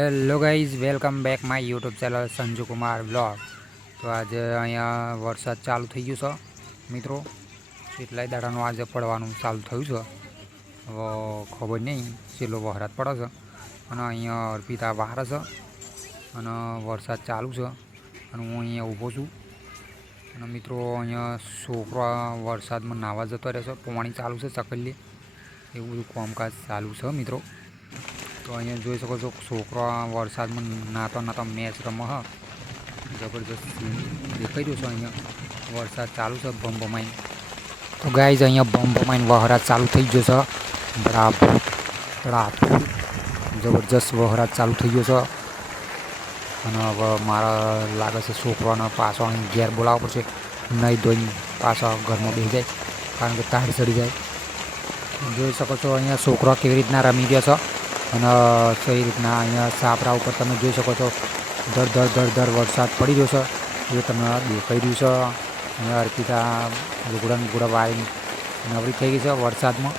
Hello guys, welcome back my YouTube channel Sanju Kumar blog. તો આજે અહીંયા વરસાદ ચાલુ થઈ ગયો છે મિત્રો. કેટલાય દાડાનું આજે પડવાનું ચાલુ થયું છે. હવે ખબર નહીં છેલ્લો વરસાદ પડે છે અને અહીંયા અર્પિતા બહાર છે અને વરસાદ ચાલુ છે અને હું અહીંયા ઊભો છું. અને મિત્રો અહીંયા છોકરો વરસાદમાં નાહવા જતો રહે છે. પાણી ચાલુ છે ચકલી, એવું બધું કામકાજ ચાલુ છે મિત્રો. તો અહીંયા જોઈ શકો છો, છોકરો વરસાદમાં નાતો મેચ રમે હ. જબરજસ્ત દેખાઈ રહ્યું છે. અહીંયા વરસાદ ચાલુ છે ભમભમાઈને. તો ગાઈઝ અહીંયા ભમભમાઈને વરસાદ ચાલુ થઈ ગયો છે. બરાબર જબરજસ્ત વરસાદ ચાલુ થઈ ગયો છે. અને હવે મારા લાગે છે છોકરાને પાછો અહીં ઘેર બોલાવવો પડશે. નહીં ધોઈને પાછા ઘરમાં બેસી જાય, કારણ કે તાર ચડી જાય. જોઈ શકો છો અહીંયા છોકરો કેવી રીતના રમી ગયો છે. અને કઈ રીતના અહીંયા સાપરા ઉપર તમે જોઈ શકો છો ધડ વરસાદ પડી રહ્યો છે, એ તમને દેખાઈ રહ્યું છે. અહીંયા અર્પિતા લુગડા વાળી નવરી થઈ ગઈ છે વરસાદમાં.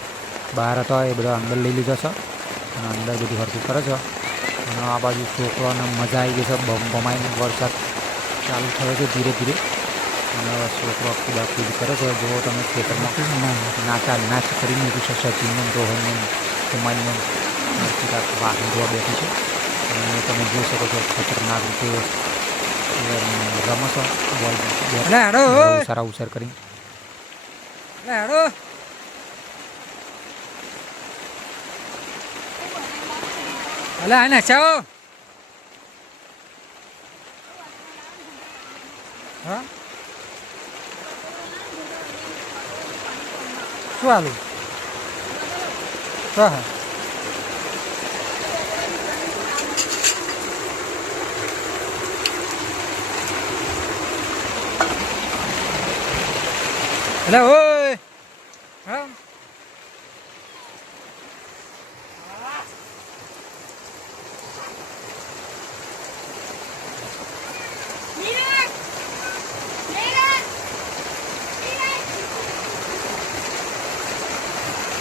બહાર હતો એ બધા અંદર લઈ લીધો છે અને અંદર બધું હરકું કરે છે. અને આ બાજુ છોકરાને મજા આવી ગઈ છે. બમાઈને વરસાદ ચાલુ થયો છે ધીરે ધીરે. અને છોકરો કૂદાકૂદ કરે છે. જો તમે ખેતરમાં નાચ કરી મૂક્યું છે. સચિનને, રોહનને, કુમારને અર્પિતા વાહન જોવા બેઠી છે. અને તમે જોઈ શકો છો ખતરનાક રીતે રમે છે બોલ. સારા ઉછેર કરી શું હાલું હા એટલે ઓય હા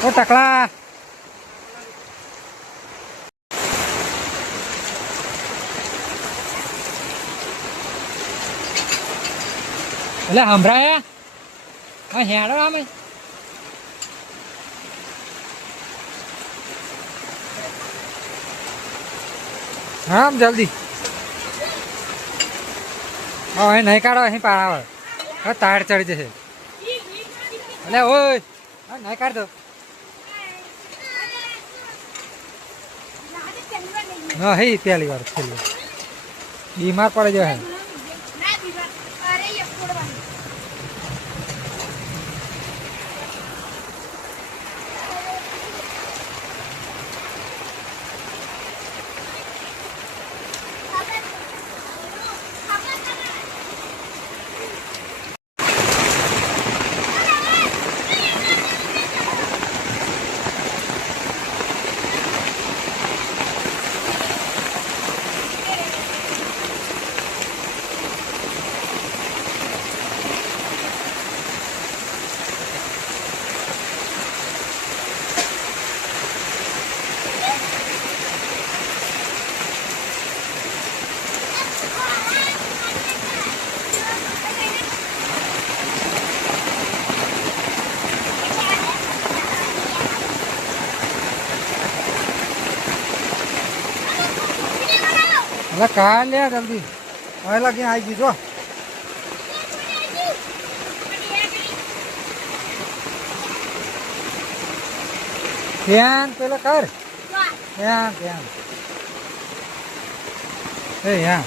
ઓ ટકલા એટલે સંભળાયા હા હેડો આમે હા જલ્દી હા અહીં નહીં કાઢો, અહીં પાર આવે હા તાર ચડી જશે. એટલે ઓય હા નહીં કાઢ દો. હા હે પહેલી વાર છેલ્લી બીમાર પડી જાય. એટલે કાર લે જલ્દી, હવે લગી આવી ગઈ જો. ધ્યાન પેલો કર, ધ્યાન ધ્યાન એ હા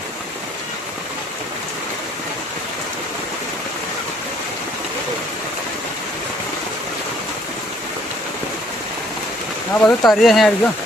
આ બધું તરીએ હેડ ગયો.